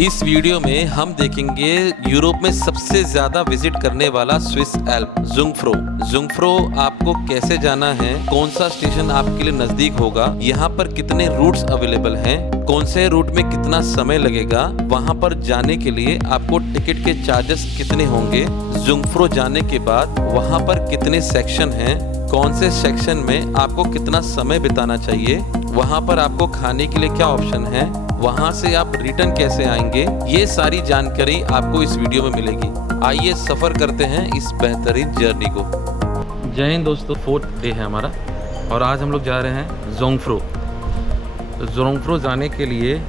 इस वीडियो में हम देखेंगे यूरोप में सबसे ज्यादा विजिट करने वाला स्विस एल्प जुंगफ्रो। जुंगफ्रो आपको कैसे जाना है, कौन सा स्टेशन आपके लिए नजदीक होगा, यहाँ पर कितने रूट्स अवेलेबल हैं, कौन से रूट में कितना समय लगेगा, वहाँ पर जाने के लिए आपको टिकट के चार्जेस कितने होंगे, जुंगफ्रो जाने के बाद वहाँ पर कितने सेक्शन हैं, कौन से सेक्शन में आपको कितना समय बिताना चाहिए, वहाँ पर आपको खाने के लिए क्या ऑप्शन है, वहाँ से आप रिटर्न कैसे आएंगे, ये सारी जानकारी आपको इस वीडियो में मिलेगी। आइए सफ़र करते हैं इस बेहतरीन जर्नी को। जय हिंद दोस्तों, 4th डे है हमारा और आज हम लोग जा रहे हैं जोंगफ्रो। तो जोंगफ्रो जाने के लिए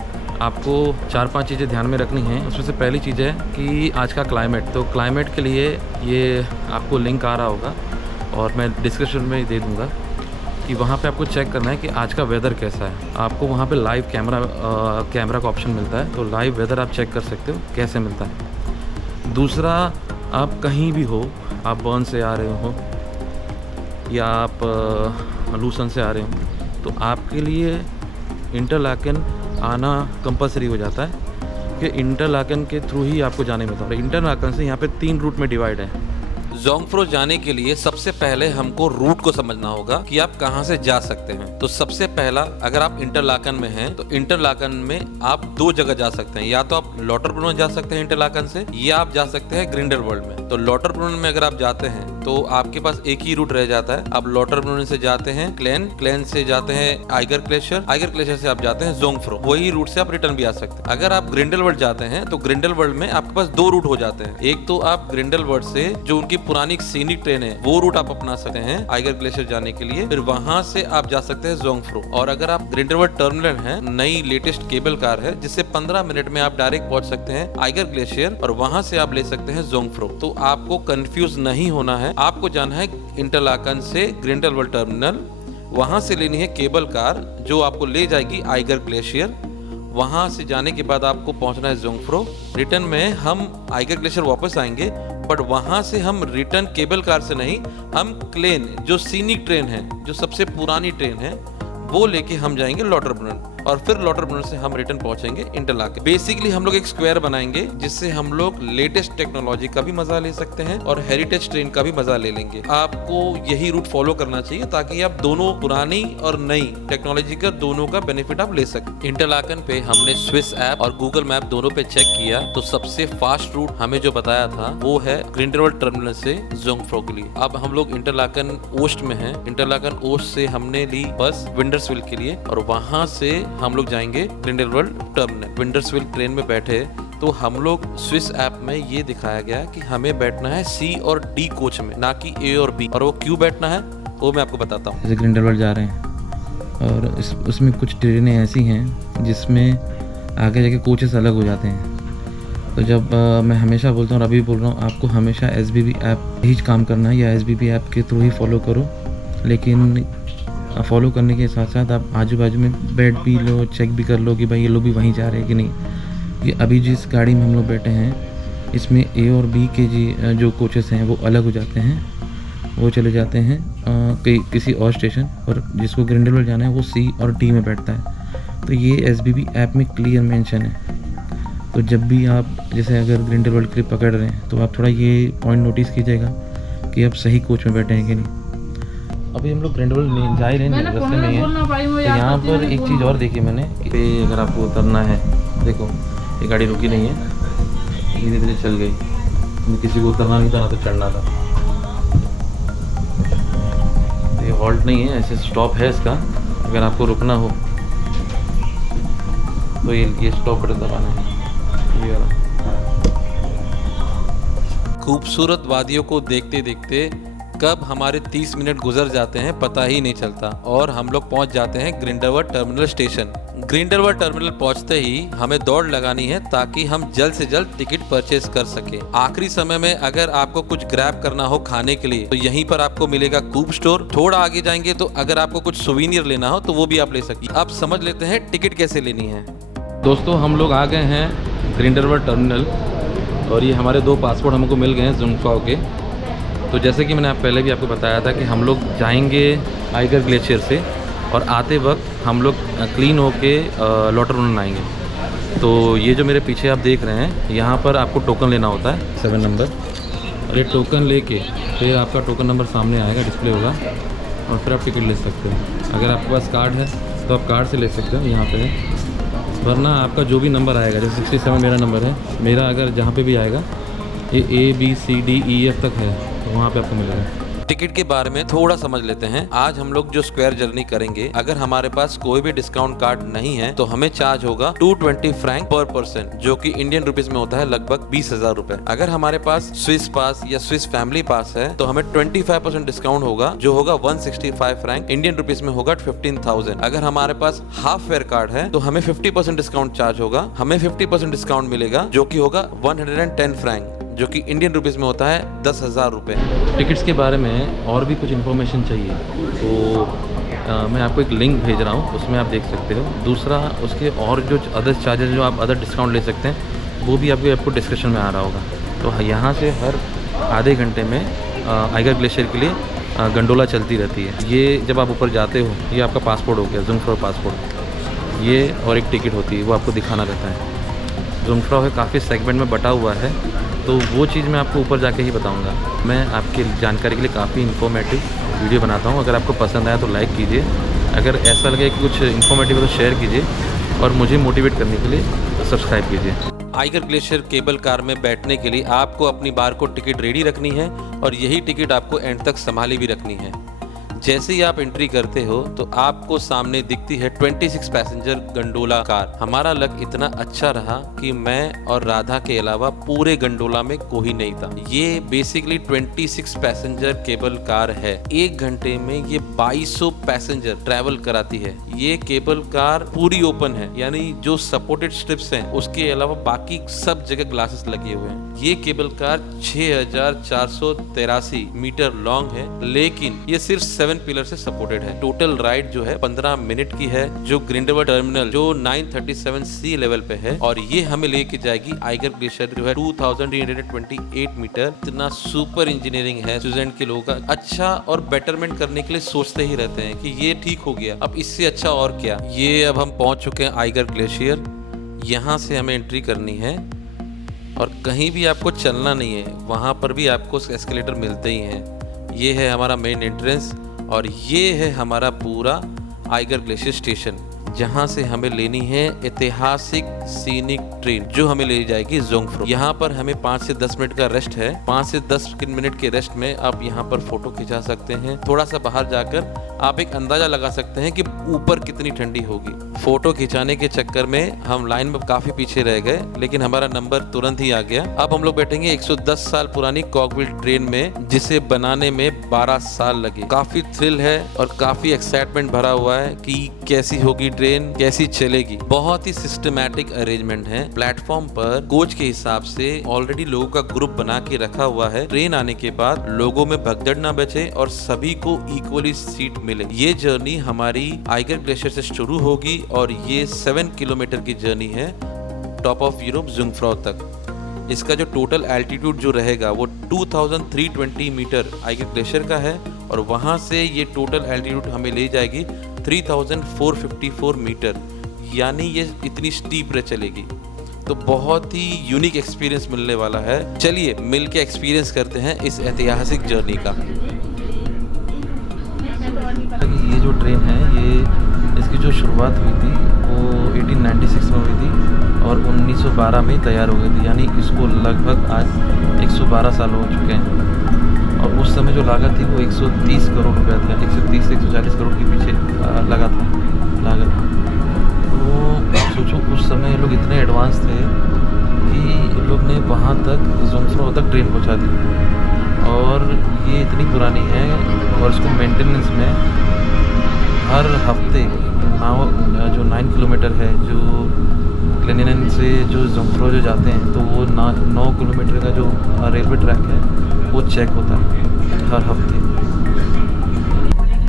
आपको 4-5 चीज़ें ध्यान में रखनी हैं। उसमें से पहली चीज़ है कि आज का क्लाइमेट। तो क्लाइमेट के लिए ये आपको लिंक आ रहा होगा और मैं डिस्क्रिप्शन में दे दूँगा कि वहाँ पे आपको चेक करना है कि आज का वेदर कैसा है। आपको वहाँ पे लाइव कैमरा का ऑप्शन मिलता है, तो लाइव वेदर आप चेक कर सकते हो कैसे मिलता है। दूसरा, आप कहीं भी हो, आप बर्न से आ रहे हो या आप लूसन से आ रहे हो, तो आपके लिए इंटरलाकेन आना कंपलसरी हो जाता है कि इंटरलाकेन के थ्रू ही आपको जाने मिलता है। इंटरलाकेन से यहाँ पे 3 रूट में डिवाइड है। जोंगफ्रो जाने के लिए सबसे पहले हमको रूट को समझना होगा कि आप कहां से जा सकते हैं। तो सबसे पहला, अगर आप इंटरलाकन में हैं तो इंटरलाकन में आप 2 जगह जा सकते हैं। या तो आप लॉटरब्रुन जा सकते हैं इंटरलाकन से, या आप जा सकते हैं ग्रिंडेलवाल्ड में। तो लॉटरब्रुन में अगर आप जाते हैं तो आपके पास एक ही रूट रह जाता है। आप लॉटरब्रुन से जाते हैं क्लेन, क्लेन से जाते हैं आइगर ग्लेशियर, आइगर ग्लेशियर से आप जाते हैं जोंगफ्रो। वही रूट से आप रिटर्न भी आ सकते हैं। अगर आप ग्रिंडेलवाल्ड जाते हैं तो ग्रिंडेलवाल्ड में आपके पास 2 रूट हो जाते हैं। एक तो आप ग्रिंडेलवाल्ड से जो उनकी पुरानी सीनिक ट्रेन है वो रूट आप अपना सकते हैं आइगर ग्लेशियर जाने के लिए, फिर वहां से आप जा सकते हैं जोंगफ्रो। और अगर आप ग्रिंडेलवाल्ड टर्मिनल है, नई लेटेस्ट केबल कार है जिससे 15 मिनट में आप डायरेक्ट पहुंच सकते हैं आइगर ग्लेशियर और वहां से आप ले सकते हैं जोंगफ्रो। तो आपको कंफ्यूज नहीं होना है, आपको जाना है इंटरलाकन से ग्रिंडेलवाल्ड टर्मिनल, वहां से लेनी है केबल कार जो आपको ले जाएगी आइगर ग्लेशियर। वहां से जाने के बाद आपको पहुंचना है जोंगफ्रो। रिटर्न में हम आइगर ग्लेशियर वापस आएंगे, बट वहां से हम रिटर्न केबल कार से नहीं, हम क्लेन जो सीनिक ट्रेन है, जो सबसे पुरानी ट्रेन है, वो लेके हम जाएंगे लॉटरब्रुन और फिर लॉटरब्रुन से हम रिटर्न पहुंचेंगे इंटरलाकेन। बेसिकली हम लोग एक स्क्वायर बनाएंगे जिससे हम लोग लेटेस्ट टेक्नोलॉजी का भी मजा ले सकते हैं और हेरिटेज ट्रेन का भी मजा ले लेंगे। आपको यही रूट फॉलो करना चाहिए ताकि आप दोनों पुरानी और नई टेक्नोलॉजी का दोनों का बेनिफिट आप ले सकें। इंटरलाकेन पे हमने स्विस ऐप और गूगल मैप दोनों पे चेक किया तो सबसे फास्ट रूट हमें जो बताया था वो है ग्रिंडेलवाल्ड टर्मिनल से जोंगफ्रो के लिए। अब हम लोग इंटरलाकेन ओस्ट में हैं। इंटरलाकेन ओस्ट से हमने ली बस विंडर्सविल के लिए और वहां से हम लोग जाएंगे ग्रिंडेलवाल्ड टर्मिनल। विंडर्सविल ट्रेन में बैठे तो हम लोग स्विस ऐप में ये दिखाया गया कि हमें बैठना है C और D कोच में, ना कि A और B। और वो क्यों बैठना है वो मैं आपको बताता हूँ। जैसे ग्रिंडेलवाल्ड जा रहे हैं और उसमें कुछ ट्रेनें ऐसी हैं जिसमें आगे जाके कोचेस अलग हो जाते हैं। तो जब मैं हमेशा बोलता हूँ और अभी बोल रहा हूँ, आपको हमेशा SBB ऐप ही काम करना है या SBB ऐप के थ्रू ही फॉलो करो। लेकिन फॉलो करने के साथ साथ आप आजू बाजू में बैठ भी लो, चेक भी कर लो कि भाई ये लोग भी वहीं जा रहे हैं कि नहीं। ये अभी जिस गाड़ी में हम लोग बैठे हैं इसमें A और B के जो कोचेस हैं वो अलग हो जाते हैं, वो चले जाते हैं किसी और स्टेशन, और जिसको ग्रिंडेलवाल्ड जाना है वो C और D में बैठता है। तो ये SBB ऐप में क्लियर मेंशन है। तो जब भी आप जैसे अगर ग्रिंडेलवाल्ड के लिए पकड़ रहे हैं तो आप थोड़ा ये पॉइंट नोटिस कीजिएगा कि आप सही कोच में बैठे हैं कि नहीं। अभी हम लोग ग्रिंडेलवाल्ड जा ही रहे हैं, रास्ते में ही है। तो यहाँ पर एक चीज़ और देखी मैंने कि अगर आपको उतरना है, देखो ये गाड़ी रुकी नहीं है, धीरे धीरे चल गई। किसी को उतरना नहीं था ना तो चढ़ना था। तो ये हॉल्ट नहीं है, ऐसे स्टॉप है इसका। अगर आपको रुकना हो तो ये स्टॉप बटन दबाना है, ये वाला। खूबसूरत वादियों को देखते देखते कब हमारे 30 मिनट गुजर जाते हैं पता ही नहीं चलता और हम लोग पहुंच जाते हैं Grindelwald terminal station. Grindelwald terminal पहुंचते ही हमें दौड़ लगानी है ताकि हम जल्द से जल्द टिकट परचेज कर सके। आखिरी समय में अगर आपको कुछ ग्रैब करना हो खाने के लिए तो यहीं पर आपको मिलेगा कूब स्टोर। थोड़ा आगे जाएंगे तो अगर आपको कुछ सुवीनियर लेना हो तो वो भी आप ले सकते। अब समझ लेते हैं टिकट कैसे लेनी है। दोस्तों हम लोग आ गए हैं ग्रिंडेलवाल्ड टर्मिनल और ये हमारे 2 पासपोर्ट हमको मिल गए हैं जोंगफ्रो के। तो जैसे कि मैंने पहले भी आपको बताया था कि हम लोग जाएंगे आइगर ग्लेशियर से और आते वक्त हम लोग क्लीन होके लॉटरब्रुन आएंगे। तो ये जो मेरे पीछे आप देख रहे हैं, यहाँ पर आपको टोकन लेना होता है 7 नंबर, और ये टोकन लेके फिर आपका टोकन नंबर सामने आएगा, डिस्प्ले होगा, और फिर आप टिकट ले सकते हो। अगर आपके पास कार्ड है तो आप कार्ड से ले सकते हो, यहाँ पे है। वरना आपका जो भी नंबर आएगा, जैसे 67 मेरा नंबर है, मेरा अगर जहाँ पे भी आएगा ये ABCDEF तक है तो वहाँ पे आपको मिलेगा। टिकट के बारे में थोड़ा समझ लेते हैं। आज हम लोग जो स्क्वायर जर्नी करेंगे, अगर हमारे पास कोई भी डिस्काउंट कार्ड नहीं है तो हमें चार्ज होगा 220 फ्रैंक पर पर्सन, जो कि इंडियन रुपीस में होता है लगभग 20,000 रुपए। अगर हमारे पास स्विस पास या स्विस फैमिली पास है तो हमें 25% डिस्काउंट होगा, जो होगा 165 फ्रैंक, इंडियन रुपीस में होगा 15,000। अगर हमारे पास हाफ फेयर कार्ड है तो हमें 50% डिस्काउंट चार्ज होगा, हमें 50% डिस्काउंट मिलेगा, जो कि होगा 110 फ्रैंक, जो कि इंडियन रुपीस में होता है 10,000 रुपए। टिकट्स के बारे में और भी कुछ इन्फॉर्मेशन चाहिए तो मैं आपको एक लिंक भेज रहा हूँ, उसमें आप देख सकते हो। दूसरा, उसके और जो अदर चार्जेस, जो आप अदर डिस्काउंट ले सकते हैं, वो भी आपको डिस्कशन में आ रहा होगा। तो यहाँ से हर आधे घंटे में आइगर ग्लेशियर के लिए गंडोला चलती रहती है। ये जब आप ऊपर जाते हो, ये आपका पासपोर्ट हो गया, ज़ुंगफ्राउ पासपोर्ट, ये और एक टिकट होती है, वो आपको दिखाना रहता है। ज़ुंगफ्राउ है काफ़ी सेगमेंट में बटा हुआ है, तो वो चीज़ मैं आपको ऊपर जाके ही बताऊंगा। मैं आपके जानकारी के लिए काफ़ी इन्फॉर्मेटिव वीडियो बनाता हूं। अगर आपको पसंद आया तो लाइक कीजिए, अगर ऐसा लगे कि कुछ इन्फॉर्मेटिव है तो शेयर कीजिए, और मुझे मोटिवेट करने के लिए सब्सक्राइब कीजिए। आइगर ग्लेशियर केबल कार में बैठने के लिए आपको अपनी बारकोड टिकट रेडी रखनी है, और यही टिकट आपको एंड तक संभाली भी रखनी है। जैसे ही आप एंट्री करते हो तो आपको सामने दिखती है 26 पैसेंजर गंडोला कार। हमारा लक इतना अच्छा रहा कि मैं और राधा के अलावा पूरे गंडोला में कोई नहीं था। ये बेसिकली 26 पैसेंजर केबल कार है। 1 घंटे में ये 2200 पैसेंजर ट्रैवल कराती है। ये केबल कार पूरी ओपन है, यानी जो सपोर्टेड स्ट्रिप्स हैं उसके अलावा बाकी सब जगह ग्लासेस लगे हुए हैं। ये केबल कार 6483 मीटर लॉन्ग है, लेकिन ये सिर्फ 7 पिलर से सपोर्टेड है। टोटल राइड जो है 15 मिनट की है, जो ग्रिंडलवेल्ड टर्मिनल जो 937 सी लेवल पे है, और ये हमें लेके जाएगी आइगर ग्लेशियर जो है 2328 मीटर। इतना सुपर इंजीनियरिंग है, स्विट्जरलैंड के लोगों का अच्छा और बेटरमेंट करने के लिए सोचते ही रहते हैं कि ये ठीक हो गया, अब इससे अच्छा और क्या। ये अब हम पहुंच चुके हैं आइगर ग्लेशियर। यहाँ से हमें एंट्री करनी है, और कहीं भी आपको चलना नहीं है, वहां पर भी आपको एस्केलेटर मिलते ही हैं। ये है हमारा मेन एंट्रेंस, और ये है हमारा पूरा आइगर ग्लेशियर स्टेशन, जहां से हमें लेनी है ऐतिहासिक सीनिक ट्रेन, जो हमें ले जाएगी ज़ुंगफ्राउ। यहाँ पर हमें 5 से 10 मिनट का रेस्ट है। 5 से 10 मिनट के रेस्ट में आप यहाँ पर फोटो खिंचा सकते हैं। थोड़ा सा बाहर जाकर आप एक अंदाजा लगा सकते हैं कि ऊपर कितनी ठंडी होगी। फोटो खिंचाने के चक्कर में हम लाइन में काफी पीछे रह गए, लेकिन हमारा नंबर तुरंत ही आ गया। अब हम लोग बैठेंगे 110 साल पुरानी कॉकव्हील ट्रेन में, जिसे बनाने में 12 साल लगे। काफी थ्रिल है और काफी एक्साइटमेंट भरा हुआ है कि कैसी होगी ट्रेन, कैसी चलेगी। बहुत ही सिस्टमैटिक अरेंजमेंट है। प्लेटफॉर्म पर कोच के हिसाब से ऑलरेडी लोगों का ग्रुप बना के रखा हुआ है। ट्रेन आने के बाद लोगों में भगदड़ ना बचे और सभी को इक्वली सीट मिले। ये जर्नी हमारी आइगर ग्लेशियर से शुरू होगी, और ये 7 किलोमीटर की जर्नी है टॉप ऑफ यूरोप ज़ुंगफ्राउ तक। इसका जो टोटल एल्टीट्यूड जो रहेगा वो 2320 मीटर आइगर ग्लेशियर का है, और वहां से ये टोटल एल्टीट्यूड हमें ले जाएगी 3454 मीटर, यानी ये इतनी स्टीप रह चलेगी। तो बहुत ही यूनिक एक्सपीरियंस मिलने वाला है। चलिए मिल के एक्सपीरियंस करते हैं इस ऐतिहासिक जर्नी का। ये जो ट्रेन है, ये इसकी जो शुरुआत हुई थी वो 1896 में हुई थी, और 1912 में तैयार हो गई थी, यानी इसको लगभग आज 112 साल हो चुके हैं। और उस समय जो लागत थी वो 130 करोड़ रुपया था। 130 से 140 करोड़ के पीछे लगा था लागत। तो आप सोचो, उस समय लोग इतने एडवांस थे कि लोग ने वहाँ तक ज़ुंगफ्राउ तक ट्रेन पहुँचा दी। और ये इतनी पुरानी है, और इसको मेंटेनेंस में हर हफ्ते जो 9 किलोमीटर है, जो क्लेनिनन से जो ज़ुंगफ्राउ जो जाते हैं, तो वो 9 किलोमीटर का जो रेलवे ट्रैक है वो चेक होता है हर हफ्ते।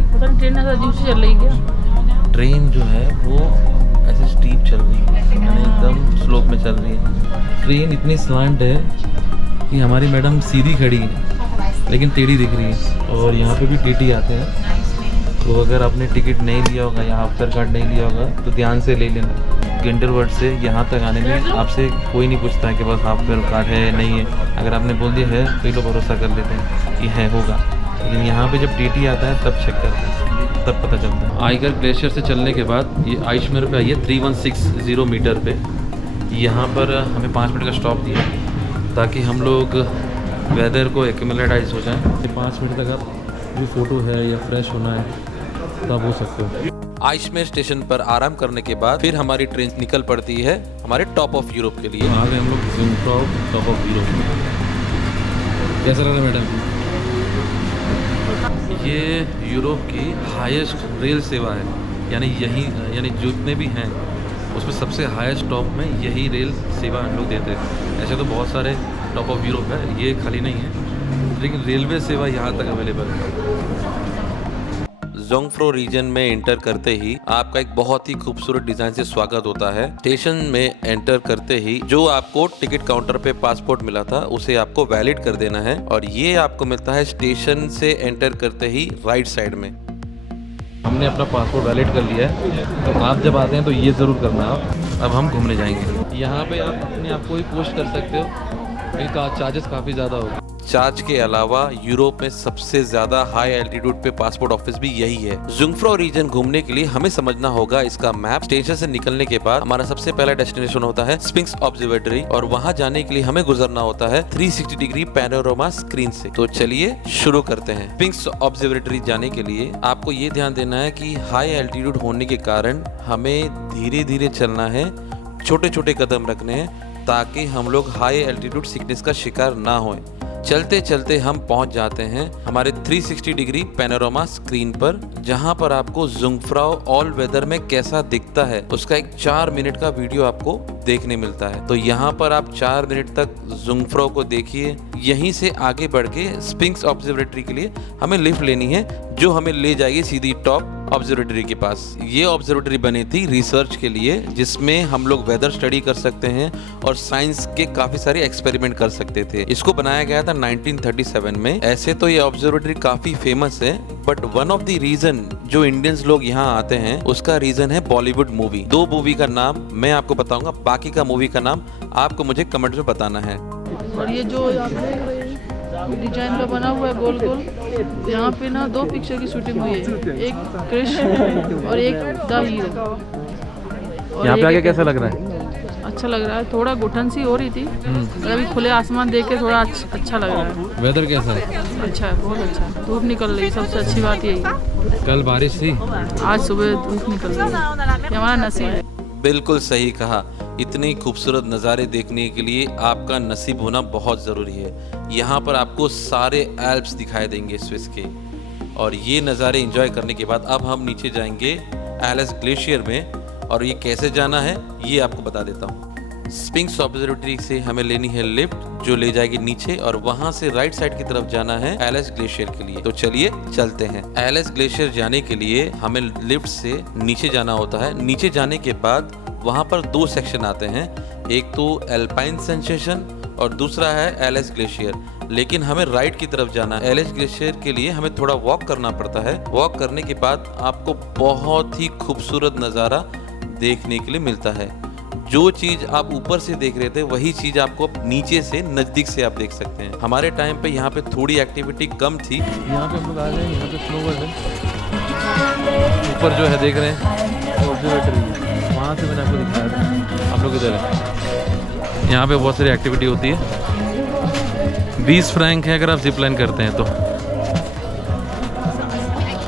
पता नहीं ट्रेन ऐसा अजीब से चल रही क्या? ट्रेन जो है वो ऐसे स्टीप चल रही है, यानी एकदम स्लोप में चल रही है। ट्रेन इतनी स्लांट है कि हमारी मैडम सीधी खड़ी है लेकिन टेढ़ी दिख रही है। और यहाँ पे भी टीटी आते हैं, तो अगर आपने टिकट नहीं लिया होगा या हाफ फेयर कार्ड नहीं लिया होगा तो ध्यान से ले लेना। गेंडरवर्ड से यहाँ तक आने में आपसे कोई नहीं पूछता है कि बस हाफ फेयर कार्ड है नहीं है। अगर आपने बोल दिया है तो ये लोग भरोसा कर लेते हैं कि है होगा, लेकिन यहाँ पे जब टीटी आता है तब चेक करते हैं, तब पता चलता है। आइगर ग्लेशियर से चलने के बाद ये आइशमेर पे आइए 3160 मीटर पे। यहाँ पर हमें 5 मिनट का स्टॉप दिया ताकि हम लोग वेदर को एक्यूमुलेटाइज हो जाए। 5 मिनट तक आप जो फ़ोटो है या फ्रेश होना है तब हो सकते हो। आइशमेर स्टेशन पर आराम करने के बाद फिर हमारी ट्रेन निकल पड़ती है हमारे टॉप ऑफ यूरोप के लिए। आ गए हम लोग जुंगफ्राउ टॉप ऑफ यूरोप। कैसा लग रहा है मैडम? ये यूरोप की हाईएस्ट रेल सेवा है, यानी जितने भी हैं उसमें सबसे हाईएस्ट टॉप में यही रेल सेवा हम लोग देते हैं। ऐसे तो बहुत सारे टॉप ऑफ यूरोप है, ये खाली नहीं है, लेकिन रेलवे सेवा यहाँ तक अवेलेबल है। जोंगफ्रो रीजन में एंटर करते ही आपका एक बहुत ही खूबसूरत डिजाइन से स्वागत होता है। स्टेशन में एंटर करते ही जो आपको टिकट काउंटर पे पासपोर्ट मिला था उसे आपको वैलिड कर देना है, और ये आपको मिलता है स्टेशन से एंटर करते ही राइट साइड में। हमने अपना पासपोर्ट वैलिड कर लिया है, तो आप जब आते हैं तो ये ज़रूर करना आप। अब हम घूमने जाएंगे। यहाँ पे आप अपने आप को ही पोस्ट कर सकते हो, इनका चार्जेस काफ़ी ज़्यादा होगा। चार्ज के अलावा यूरोप में सबसे ज्यादा हाई एल्टीट्यूड पे पासपोर्ट ऑफिस भी यही है। जुंगफ्रो रीजन घूमने के लिए हमें समझना होगा इसका मैप। स्टेशन से निकलने के बाद हमारा सबसे पहला डेस्टिनेशन होता है स्फिंक्स ऑब्जर्वेटरी, और वहां जाने के लिए हमें गुजरना होता है 360 डिग्री पैनोरामा स्क्रीन से। तो चलिए शुरू करते हैं। स्फिंक्स ऑब्जर्वेटरी जाने के लिए आपको ये ध्यान देना है कि हाई एल्टीट्यूड होने के कारण हमें धीरे धीरे चलना है, छोटे छोटे कदम रखने हैं ताकि हम लोग हाई एल्टीट्यूड सिकनेस का शिकार ना हों। चलते चलते हम पहुंच जाते हैं हमारे 360 डिग्री पैनोरामा स्क्रीन पर, जहां पर आपको जुंगफ्राउ ऑल वेदर में कैसा दिखता है उसका एक 4 मिनट का वीडियो आपको देखने मिलता है। तो यहाँ पर आप 4 मिनट तक जुंगफ्राउ को देखिए। यहीं से आगे बढ़ के स्फिंक्स ऑब्जर्वेटरी के लिए हमें लिफ्ट लेनी है, जो हमें ले जाएगी सीधी टॉप ऑब्जर्वेटरी के पास। ये ऑब्जर्वेटरी बनी थी रिसर्च के लिए, जिसमें हम लोग वेदर स्टडी कर सकते हैं और साइंस के काफी सारे एक्सपेरिमेंट कर सकते थे। इसको बनाया गया था 1937 में। ऐसे तो ये ऑब्जर्वेटरी काफी फेमस है, but one of the reason जो इंडियंस लोग यहाँ आते हैं उसका रीजन है बॉलीवुड मूवी। 2 मूवी का नाम मैं आपको बताऊंगा, बाकी का मूवी का नाम आपको मुझे कमेंट में बताना है। और ये जो आप देख रहे हैं डिजाइन का बना हुआ है गोल गोल, यहाँ पे ना 2 पिक्चर की शूटिंग हुई है, एक कृष्ण और एक द हीरो। यहाँ पे आके कैसा लग रहा है? अच्छा लग रहा है, थोड़ा घुटन सी हो रही थी, अभी खुले आसमान देख के थोड़ा अच्छा लग रहा है। वेदर कैसा है? अच्छा है, बहुत अच्छा है। धूप निकल रही, सबसे अच्छी बात यही है। कल बारिश थी, आज सुबह धूप निकल रही है, ये हमारा नसीब है। बिल्कुल सही कहा। इतनी खूबसूरत नज़ारे देखने के लिए आपका नसीब होना बहुत ज़रूरी है। यहाँ पर आपको सारे एल्प्स दिखाई देंगे स्विस के, और ये नज़ारे एंजॉय करने के बाद अब हम नीचे जाएंगे एलिस ग्लेशियर में, और ये कैसे जाना है ये आपको बता देता हूँ। स्फिंक्स ऑब्जर्वेटरी से हमें लेनी है लिफ्ट जो ले जाएगी नीचे, और वहाँ से राइट साइड की तरफ जाना है एलिस ग्लेशियर के लिए। तो चलिए चलते हैं। एलिस ग्लेशियर जाने के लिए हमें लिफ्ट से नीचे जाना होता है। नीचे जाने के बाद वहाँ पर 2 सेक्शन आते हैं, एक तो एल्पाइन सेंसेशन और दूसरा है एलिस ग्लेशियर, लेकिन हमें राइट की तरफ जाना है। एलिस ग्लेशियर के लिए हमें थोड़ा वॉक करना पड़ता है। वॉक करने के बाद आपको बहुत ही खूबसूरत नज़ारा देखने के लिए मिलता है। जो चीज़ आप ऊपर से देख रहे थे वही चीज़ आपको नीचे से नज़दीक से आप देख सकते हैं। हमारे टाइम पे यहाँ पे थोड़ी एक्टिविटी कम थी। यहाँ पे हम लोग आ गए, यहाँ पे स्नोवर्ल्ड है। ऊपर जो है देख रहे हैं ऑब्जर्वेटरी, वहाँ से मैंने आपको दिखाया था। हम लोग इधर है, यहाँ पे बहुत सारी एक्टिविटी होती है। 20 फ्रैंक है अगर आप जिप लाइन करते हैं तो।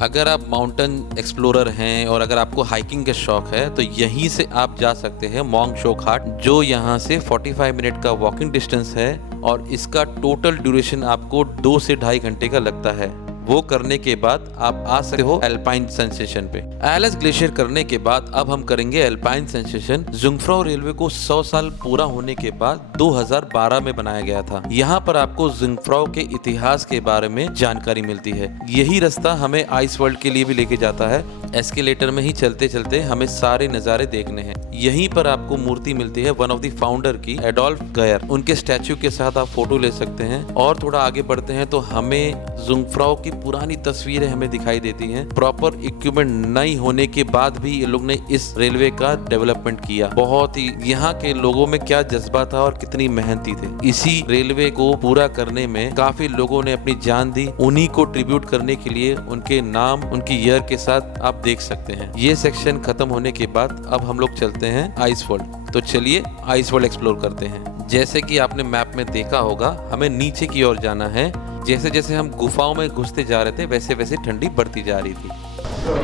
अगर आप माउंटेन एक्सप्लोरर हैं और अगर आपको हाइकिंग का शौक है तो यहीं से आप जा सकते हैं मॉन्ग शो घाट, जो यहाँ से 45 मिनट का वॉकिंग डिस्टेंस है, और इसका टोटल ड्यूरेशन आपको 2 से 2.5 घंटे का लगता है। वो करने के बाद आप आ सकते हो एल्पाइन सेंसेशन पे। एलिस ग्लेशियर करने के बाद अब हम करेंगे एल्पाइन सेंसेशन। जुंगफ्राउ रेलवे को 100 साल पूरा होने के बाद 2012 में बनाया गया था। यहाँ पर आपको जुंगफ्राउ के इतिहास के बारे में जानकारी मिलती है। यही रास्ता हमें आइस वर्ल्ड के लिए भी लेके जाता है। एस्केलेटर में ही चलते चलते हमें सारे नज़ारे देखने हैं। यहीं पर आपको मूर्ति मिलती है वन ऑफ द फाउंडर की, एडोल्फ गयर। उनके स्टैच्यू के साथ आप फोटो ले सकते हैं। और थोड़ा आगे बढ़ते हैं तो हमें जुंगफ्राओ की पुरानी तस्वीरें हमें दिखाई देती हैं। प्रॉपर इक्विपमेंट नहीं होने के बाद भी ये लोग ने इस रेलवे का डेवलपमेंट किया। बहुत ही यहाँ के लोगों में क्या जज्बा था और कितनी मेहनती थे। इसी रेलवे को पूरा करने में काफी लोगों ने अपनी जान दी। उन्हीं को ट्रिब्यूट करने के लिए उनके नाम, उनकी ईयर के साथ आप देख सकते हैं। ये सेक्शन खत्म होने के बाद अब हम लोग चलते हैं आइस वर्ल्ड। तो चलिए आइस वर्ल्ड एक्सप्लोर करते हैं। जैसे कि आपने मैप में देखा होगा, हमें नीचे की ओर जाना है। जैसे जैसे हम गुफाओं में घुसते जा रहे थे वैसे वैसे ठंडी बढ़ती जा रही थी।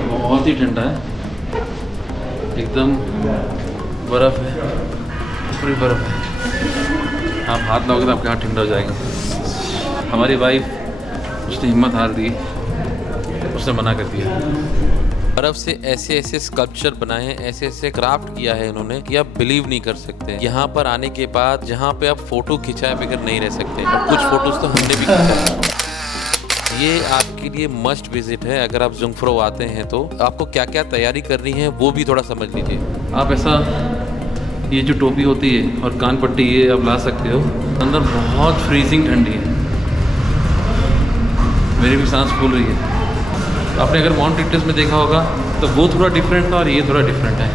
बहुत ही ठंडा है, एकदम बर्फ है, पूरी बर्फ है। आप हाथ लगाओगे तो आपके हाथ ठंडा हो जाएगा। हमारी वाइफ, उसने हिम्मत हार दी, उसने मना कर दिया। बर्फ से ऐसे ऐसे स्कल्पचर बनाए हैं, ऐसे ऐसे क्राफ्ट किया है इन्होंने कि आप बिलीव नहीं कर सकते। यहाँ पर आने के बाद जहाँ पे आप फोटो खिंचाए बगैर नहीं रह सकते। कुछ फोटोज तो हमने भी खिंचाए। ये आपके लिए मस्ट विजिट है। अगर आप जुंगफ्रो आते हैं तो आपको क्या क्या तैयारी करनी है वो भी थोड़ा समझ लीजिए। आप ऐसा ये जो टोपी होती है और कान पट्टी ये आप ला सकते हो। अंदर बहुत फ्रीजिंग ठंडी है, मेरी भी सांस फूल रही है। आपने अगर माउंट इटनेस में देखा होगा तो वो थोड़ा डिफरेंट था और ये थोड़ा डिफरेंट है।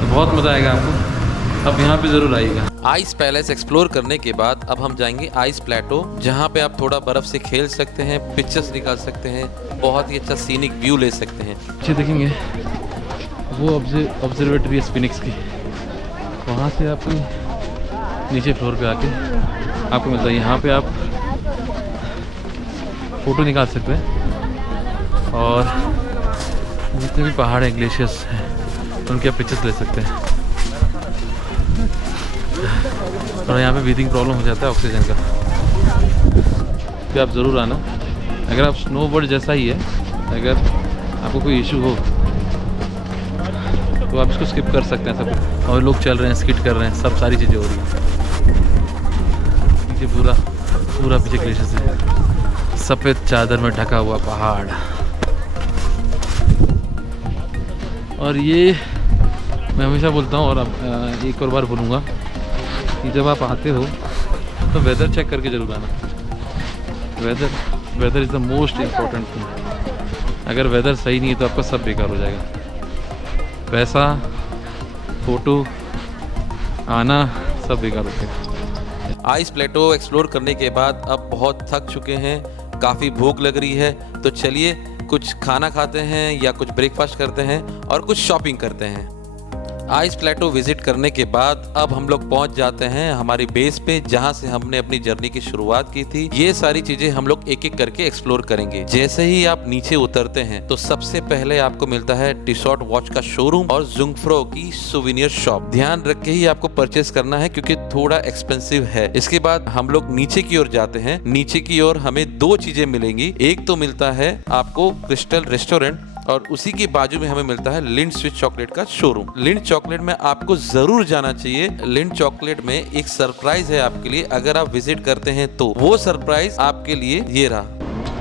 तो बहुत मज़ा आएगा आपको, अब यहाँ पे ज़रूर आइएगा। आइस पैलेस एक्सप्लोर करने के बाद अब हम जाएंगे आइस प्लेटो, जहाँ पे आप थोड़ा बर्फ़ से खेल सकते हैं, पिक्चर्स निकाल सकते हैं, बहुत ही अच्छा सीनिक व्यू ले सकते हैं। अच्छे देखेंगे वो ऑब्जर्वेटरी है स्फिनिक्स की, वहाँ से आप नीचे फ्लोर पे आके आपको मिलता है। यहाँ पे आप फ़ोटो निकाल सकते हैं और जितने भी पहाड़ हैं, ग्लेशियर्स हैं, उनके आप पिक्चर्स ले सकते हैं। और यहाँ पे ब्रीदिंग प्रॉब्लम हो जाता है ऑक्सीजन का, तो आप ज़रूर आना। अगर आप स्नोबोर्ड जैसा ही है, अगर आपको कोई इशू हो तो आप इसको स्किप कर सकते हैं सब। और लोग चल रहे हैं, स्किट कर रहे हैं, सब सारी चीज़ें हो रही हैं। पीछे पूरा पीछे ग्लेशियर्स है, सफ़ेद चादर में ढका हुआ पहाड़। और ये मैं हमेशा बोलता हूँ और अब एक और बार बोलूँगा कि जब आप आते हो तो वेदर चेक करके ज़रूर आना। Weather is the most important thing. अगर वेदर सही नहीं है तो आपका सब बेकार हो जाएगा। पैसा, फ़ोटो, आना सब बेकार होते हैं। आइस प्लेटो एक्सप्लोर करने के बाद अब बहुत थक चुके हैं, काफ़ी भूख लग रही है। तो चलिए कुछ खाना खाते हैं या कुछ ब्रेकफास्ट करते हैं और कुछ शॉपिंग करते हैं। आइस प्लेटो विजिट करने के बाद अब हम लोग पहुंच जाते हैं हमारी बेस पे, जहां से हमने अपनी जर्नी की शुरुआत की थी। ये सारी चीजें हम लोग एक एक करके एक्सप्लोर करेंगे। जैसे ही आप नीचे उतरते हैं तो सबसे पहले आपको मिलता है टिसॉट वॉच का शोरूम और जुंगफ्रो की सुवेनियर शॉप। ध्यान रख के ही आपको परचेस करना है क्योंकि थोड़ा एक्सपेंसिव है। इसके बाद हम लोग नीचे की ओर जाते हैं। नीचे की ओर हमें दो चीजें मिलेंगी। एक तो मिलता है आपको क्रिस्टल रेस्टोरेंट और उसी के बाजू में हमें मिलता है लिंट स्विस चॉकलेट का शोरूम। लिंट चॉकलेट में आपको जरूर जाना चाहिए। लिंट चॉकलेट में एक सरप्राइज है आपके लिए, अगर आप विजिट करते हैं तो वो सरप्राइज आपके लिए ये रहा।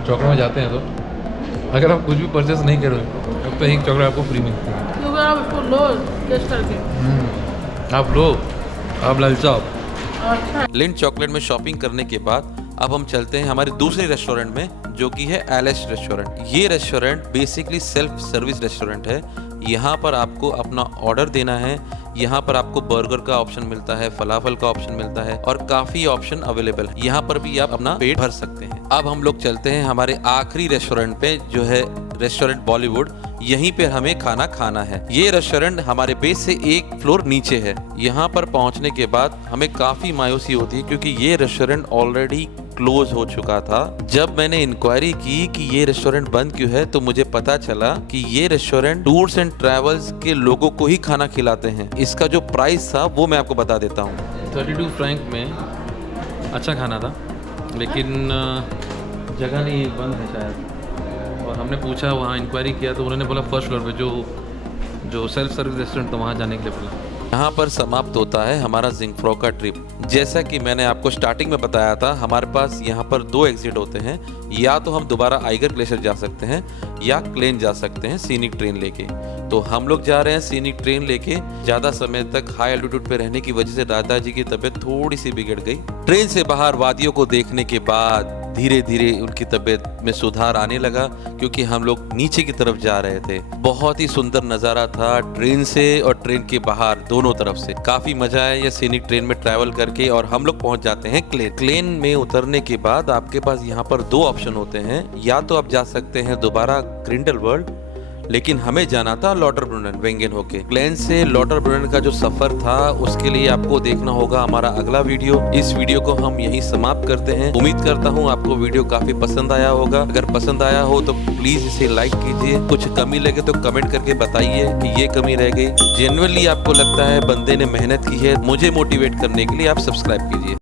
चॉकलेट में जाते हैं तो अगर आप कुछ भी परचेस नहीं करोगे तब तो एक चॉकलेट आपको फ्री मिलती है। क्योंकि आप उसको लो टेस्ट करके, आप लो, आप ललचाओ। अच्छा, लिंट चॉकलेट में शॉपिंग करने के बाद अब हम चलते हैं हमारे दूसरे रेस्टोरेंट में, जो कि है एलिश रेस्टोरेंट। ये restaurant basically self service restaurant है। यहाँ पर आपको अपना ऑर्डर देना है। यहाँ पर आपको बर्गर का ऑप्शन मिलता है, फलाफल का ऑप्शन मिलता है और काफी ऑप्शन अवेलेबल है। यहाँ पर भी आप अपना पेट भर सकते हैं। अब हम लोग चलते हैं हमारे आखिरी रेस्टोरेंट पे, जो है रेस्टोरेंट बॉलीवुड। यहीं पे हमें खाना खाना है। ये रेस्टोरेंट हमारे बेस से एक फ्लोर नीचे है। यहाँ पर पहुँचने के बाद हमें काफी मायूसी होती है क्योंकि ये रेस्टोरेंट ऑलरेडी क्लोज हो चुका था। जब मैंने इंक्वायरी की कि ये रेस्टोरेंट बंद क्यों है तो मुझे पता चला कि ये रेस्टोरेंट टूर्स एंड ट्रैवल्स के लोगों को ही खाना खिलाते हैं। इसका जो प्राइस था वो मैं आपको बता देता हूँ। 32 फ्रैंक में अच्छा खाना था, लेकिन जगह नहीं, बंद है शायद। और हमने पूछा, वहाँ इंक्वायरी किया तो उन्होंने बोला फर्स्ट फ्लोर पे जो सेल्फ सर्विस रेस्टोरेंट था वहाँ जाने के लिए बोला। यहाँ पर समाप्त होता है हमारा जिंगफ्रो का ट्रिप। जैसा कि मैंने आपको स्टार्टिंग में बताया था, हमारे पास यहाँ पर 2 एग्जिट होते हैं। या तो हम दोबारा आइगर ग्लेशियर जा सकते हैं या क्लेन जा सकते हैं सीनिक ट्रेन लेके। तो हम लोग जा रहे हैं सीनिक ट्रेन लेके। ज़्यादा समय तक हाई एल्टीट्यूड पे रहने की वजह से दादाजी की तबीयत थोड़ी सी बिगड़ गई। ट्रेन से बाहर वादियों को देखने के बाद धीरे धीरे उनकी तबीयत में सुधार आने लगा, क्योंकि हम लोग नीचे की तरफ जा रहे थे। बहुत ही सुंदर नज़ारा था ट्रेन से और ट्रेन के बाहर दोनों तरफ से। काफ़ी मजा आया ये सीनिक ट्रेन में ट्रैवल करके। और हम लोग पहुंच जाते हैं क्लेन में उतरने के बाद आपके पास यहाँ पर 2 ऑप्शन होते हैं। या तो आप जा सकते हैं दोबारा ग्रिंडलवाल्ड, लेकिन हमें जाना था लॉटरब्रुनन वेंगन होके। क्लेन से लॉटरब्रुनन का जो सफर था उसके लिए आपको देखना होगा हमारा अगला वीडियो। इस वीडियो को हम यहीं समाप्त करते हैं। उम्मीद करता हूँ आपको वीडियो काफी पसंद आया होगा। अगर पसंद आया हो तो प्लीज इसे लाइक कीजिए। कुछ कमी लगे तो कमेंट करके बताइए कि ये कमी रह गई। जेन्युइनली आपको लगता है बंदे ने मेहनत की है, मुझे मोटिवेट करने के लिए आप सब्सक्राइब कीजिए।